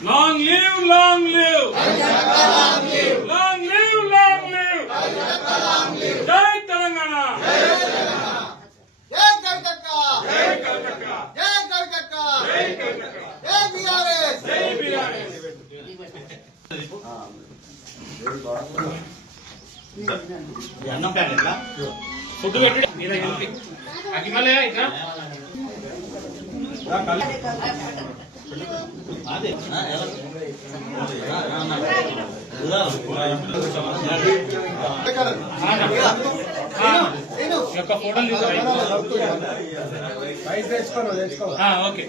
Long live, long live. Long live, long live. Jai Telangana. జై కవితక్క Jai Kalkakka. జై కవితక్క Jai Kalkakka. జై బీఆర్ఎస్ Jai BRS. అన్నం ప్యాకెట్ ఫుడ్ పెట్టి మీద ఇంటి అగిమలే ఇట్లా అదే యొక్క ఫోటోలు ఓకే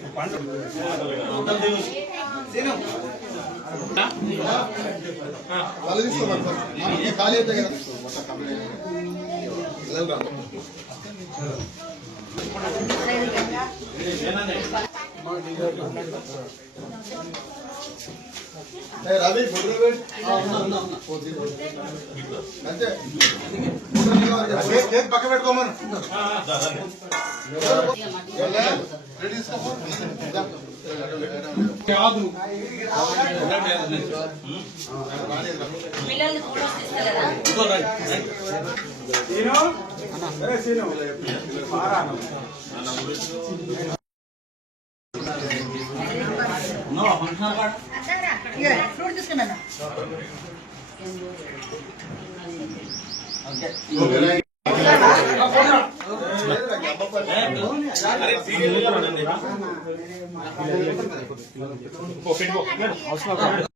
వాళ్ళు తీసుకోమని ఖాళీ అయితే కదా రవి అంతే పక్క పెట్టుకోమను రెడీ తీసుకోమో పిల్లల్ని ఫోటోస్ తీస్తలేదా? ఫ్రూట్ తీసుకున్నా పెట్టుకో